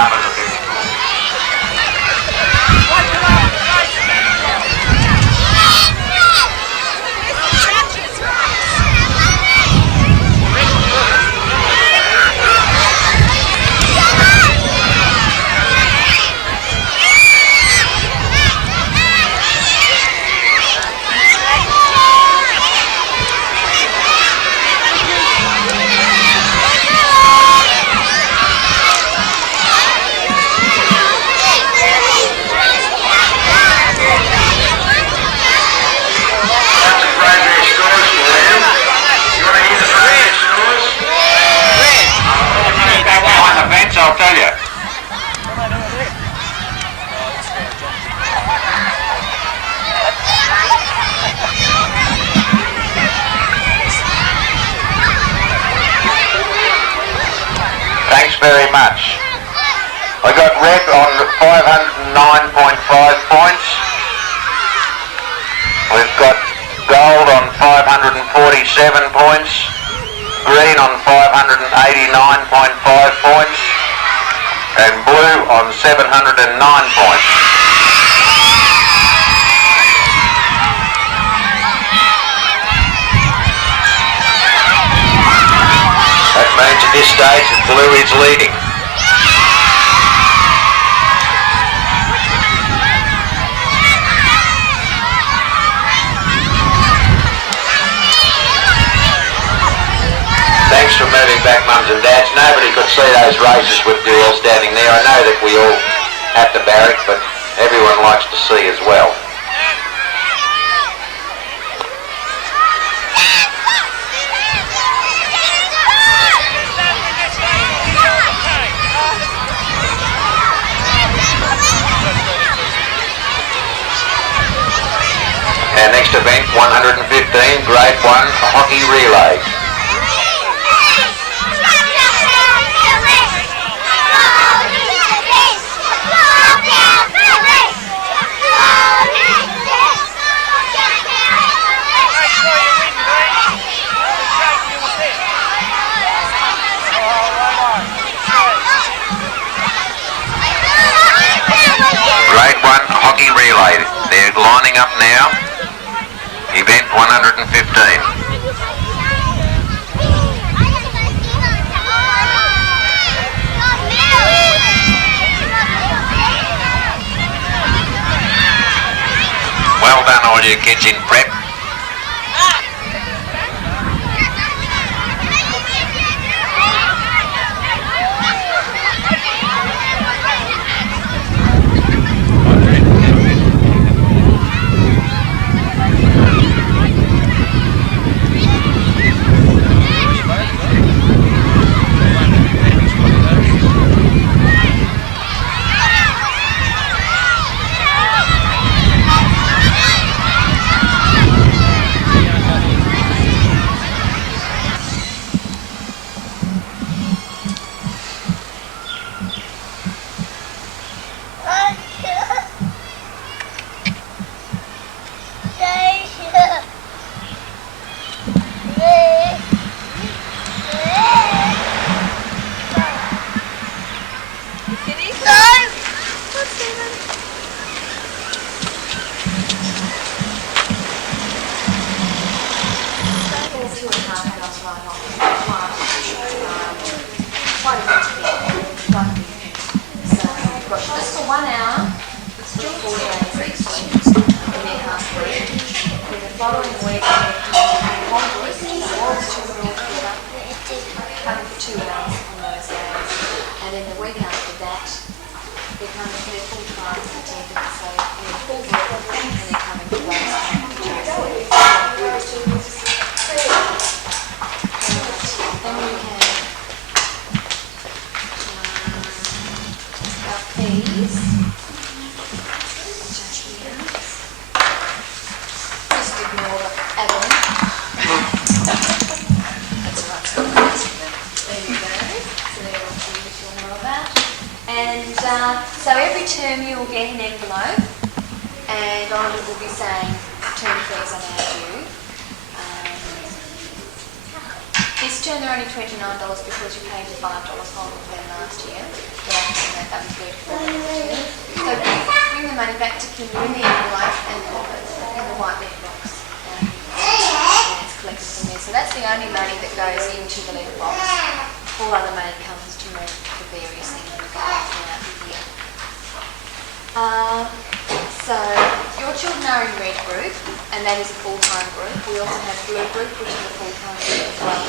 farmers of this school. I'll tell you. Thanks very much. I got red on 509.5 points. We've got gold on 547 points. Green on 589.5 points. And blue on 709 points. That means at this stage that blue is leading. Thanks for moving back, mums and dads. Nobody could see those races with you all standing there. I know that we all have to barrack, but everyone likes to see as well. Our next event, 115, Grade 1 Hockey Relay. Grade 1 Hockey Relay. They're lining up now. Event 115. Well done all you kids in prep. So every term you will get an envelope, and on it will be saying term fees are now due. This term they're only $29 because you paid the $5 whole of them last year. But I and that would be good for everything. So bring the money back to Kinder in the envelope and pop it in the white letterbox. And it's collected from there. So that's the only money that goes into the letterbox. All other money comes to me for various things that go throughout the year. So your children are in red group, and that is a full-time group. We also have blue group, which is a full-time group as well.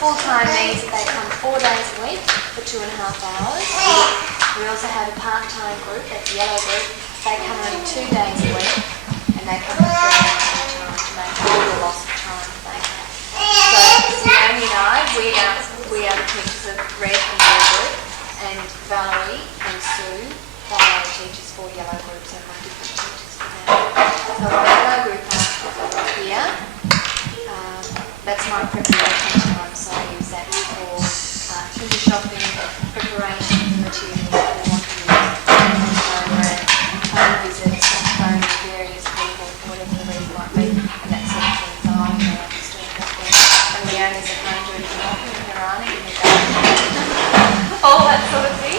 Full-time means that they come 4 days a week for 2.5 hours. We also have a part-time group, that's yellow group. They come only 2 days a week, and they come for 3 hours at a time to make up the loss of time that they have. So Naomi and I, we are the teachers of red and blue group, and Valerie and Sue, they are the teachers for yellow group, so we've got different teachers for that. So our yellow group are here. That's my preparation time, so I use that for kinder shopping, preparation of materials that we want to use, home visits, phone with various people, for whatever the reason might be, and that sort of thing. So I'm just doing that there. And Leona's at home doing the shopping with her auntie and her dad, all that sort of thing.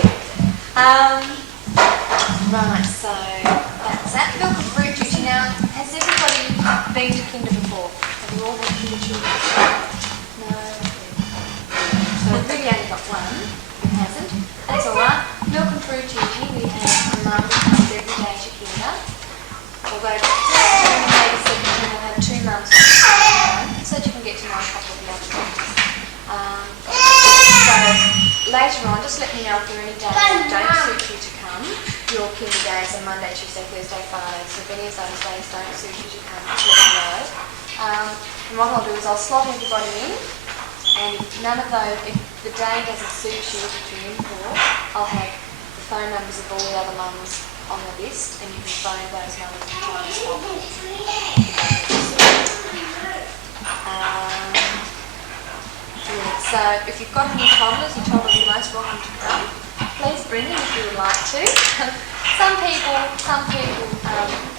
Right, so that's that. Milk and fruit duty. Now, has everybody been to Kinder before? Have you all been to Kinder children? No. So we've really only got one who hasn't. That's all right. Milk and fruit duty. We have a mum who comes every day to Kinder. Although maybe we'll have 2 mums on the same time, so that you can get to know a couple of the other mums. So later on, just let me know if there are any days that don't suit you to come. Your Kinder days are Monday, Tuesday, Thursday, Friday. So if any of those days don't suit you to come, just let me know. And what I'll do is I'll slot everybody in, and if none of those, if the day doesn't suit you, which you're in for, I'll have the phone numbers of all the other mums on the list, and you can phone those numbers and try and swap. So if you've got any toddlers, your toddlers are most welcome to come. Please bring them if you would like to. Some people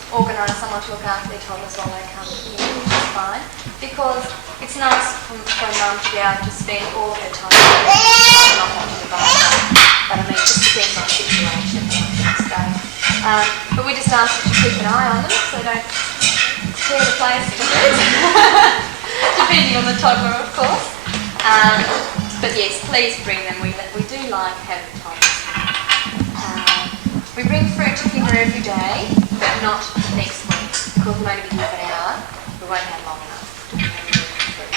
organise someone to look after their toddlers while they come here, which is fine, because it's nice for a mum to be able to spend all of her time not wanting to buy them. But I mean, it just depends on the situation. But we just ask that you keep an eye on them so they don't tear the place to bits, depending on the toddler, of course. But yes, please bring them. We do like having toddlers. We bring fruit to Kinder every day, but not next week, because we'll only be here for an hour. We won't have long enough to bring fruit.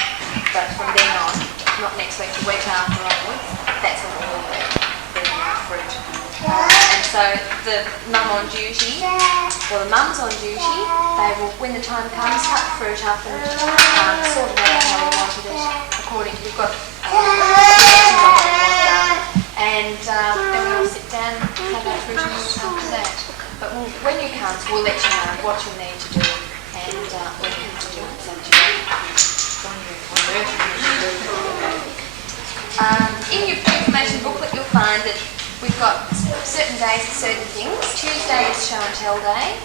But from then on, not next week, the week after onwards, that's when we'll be bringing fruit. And so the mum on duty, or the mums on duty, they will, when the time comes, cut the fruit up and sort it out how we wanted it, according to, we've got and then we'll sit down and have our fruit and milk after that. But when you come, we'll let you know what you need to do and when you need to do it, so that you in your information booklet you'll find that we've got certain days for certain things. Tuesday is show and tell day,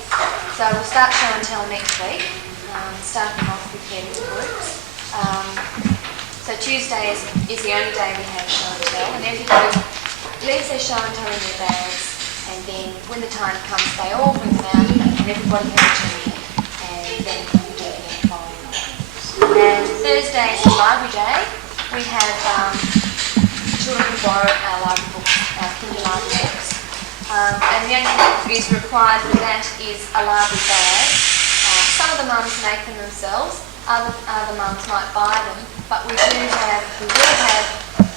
so we'll start show and tell next week, starting off with head of the groups. So Tuesday is the only day we have show and tell, and everybody leaves their show and tell in their bags, and then when the time comes they all bring them out and everybody has a turn, and then we do it again the following night. And Thursday is the library day. We have children can borrow our library books, our Kinder library books, and the only thing that is required for that is a library bag. Some of the mums make them themselves. Other mums might buy them, but we will have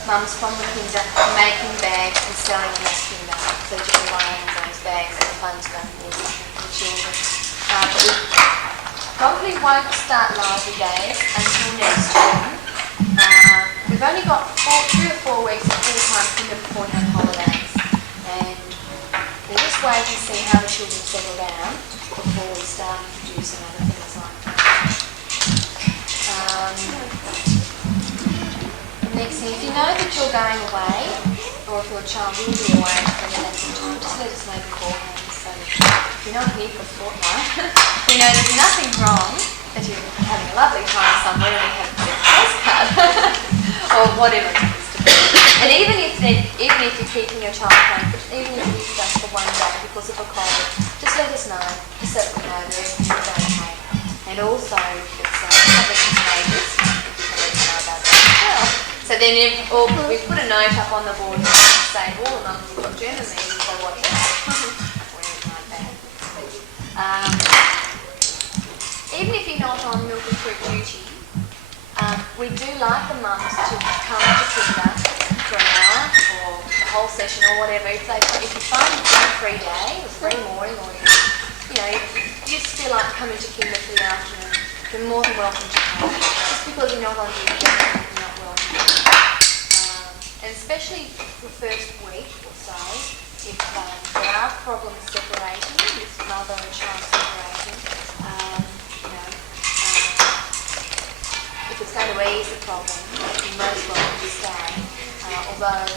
mums from the Kinder making bags and selling them as Kinder, so you can buy those bags and the funds go for the children. But we probably won't start library days until next term. We've only got 3 or 4 weeks of full-time Kinder before we have holidays, and we'll just wait and see how the children settle down before we start introducing other things like that. Next thing, if you know that you're going away, or if your child will be away for any length of time, just let us know beforehand. So if you're not here for a fortnight, we know there's nothing wrong, that you're having a lovely time somewhere and you have a postcard, or whatever it is to be. And even if even if you're keeping your child home, even if it's just for one day because of a cold, just let us know, just so we know that everything's okay. And also, if it's public contagious, you can let us know about that as well. So then we put a note up on the board and say, all the mums have got German meetings, so watch out. Or anything like that. Even if you're not on milk and fruit duty, we do like the mums to come to Kinder for an hour or a whole session or whatever. If you find a free day, a free morning, or you just feel like coming to Kinder for the afternoon, you're more than welcome to come. Just because you're not on duty doesn't mean you're not welcome. And especially the first week or so, if there are problems separating, with mother and child separating, if it's going to ease the problem, you're most welcome to stay. Although,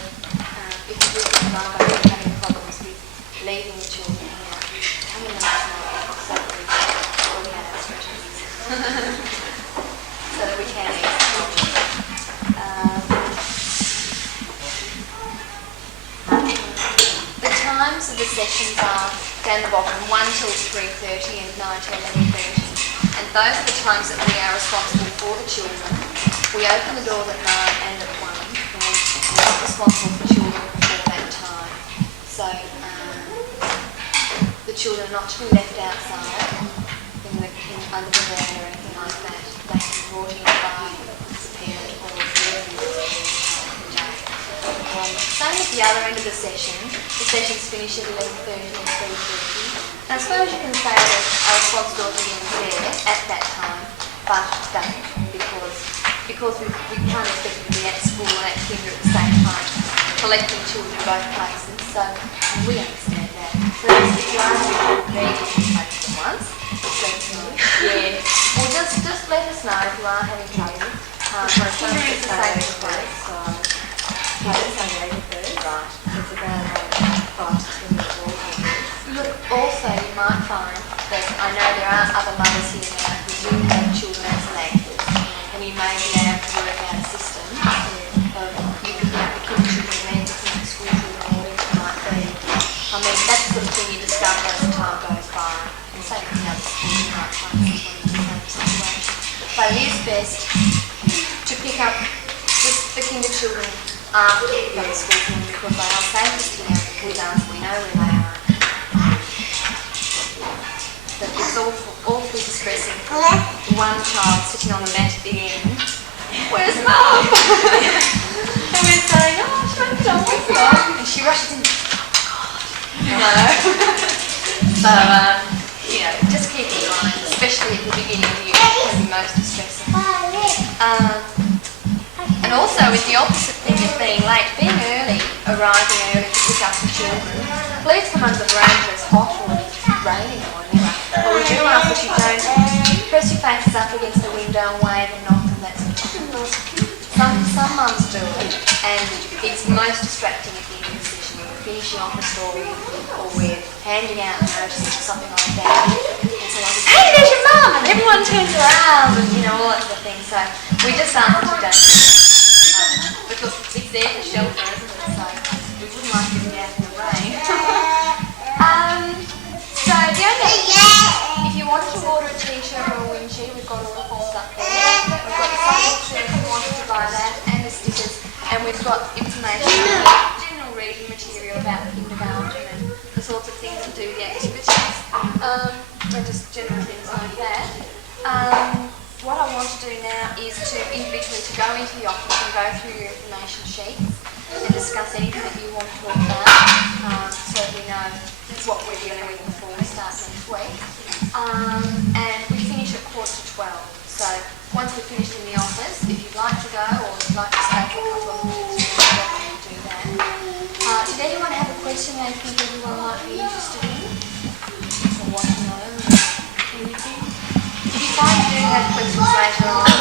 if you do think mother is having problems with leaving the children here, come and let us know so that we can organise our strategies. So that we can ease the problem. The times of the sessions are down the bottom, 1 till 3:30 and 9 till 11:30. And those are the times that we are responsible for the children. We open the doors at 9 and at 1, and we're not responsible for children before that time. So the children are not to be left outside under the van or anything like that. They can be brought in by the parent or whoever is the day. Same at the other end of the session. The sessions finish at 11:30 and 3:30. And I suppose you can say that our responsibility is there at that time, but don't, because we can't expect to be at school and at Kinder at the same time, collecting children in both places, so we understand that. So if you are having these places at once, just let us know. Yeah. Or just let us know if you are having trouble. Kinder is the same place. It's only 8:30. Right. It's about 5 to 10 minutes walk. Look, also you might find that I know there are other mothers here now who do have children as teenagers, and you may be able to work out a system of you could have the Kinder children and then different school children or whatever it might be. I mean, that's the sort of thing you discover as time goes by, and same with the other schools, you might find someone in the same situation. But it is best to pick up the Kinder children after you pick up the school children because they are safest here with us, we know where they are. But it's awfully distressing. One child sitting on the mat at the end, where's Mum? And we're saying, oh, she's on, where's Mum? And she rushes in, oh God. So, just keep in mind, especially at the beginning of the year, it can be most distressing. And also with the opposite thing of being late, being early, arriving early to pick up the children, please come under the rain if it's hot or it's raining or whatever. But we do ask that you don't press your faces up against the window and wave and knock and that sort of thing. Some mums do it, and it's most distracting at the end of the session. We're finishing off a story or we're handing out notices or something like that. And someone says, hey, there's your mum! And everyone turns around and all that sort of thing. So we just ask that you don't do it. But look, it's there for shelter, isn't it? So we wouldn't like you to be out in the rain. So the only if you wanted to order a t-shirt or a wind sheet, we've got all the forms up there. We've got the sidebook shirt if you wanted to buy that, and the stickers, and we've got information, general reading material about the kindergarten and the sorts of things to do, the activities, and just general things like that. What I want to do now is to individually to go into the office and go through your information sheets and discuss anything that you want to talk about, so we know what we're dealing with before we start next week. And we finish at 11:45. So once we're finished in the office, if you'd like to go or you'd like to stay for a couple of minutes, you're welcome to do that. Did anyone have a question they think everyone might be interested in? Or want to know anything? If you find you do have questions later on,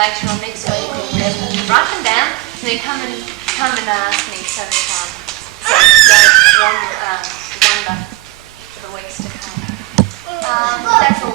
later on next week or whatever, write them down and then come and ask me so that you don't wonder for the weeks to come. That's all.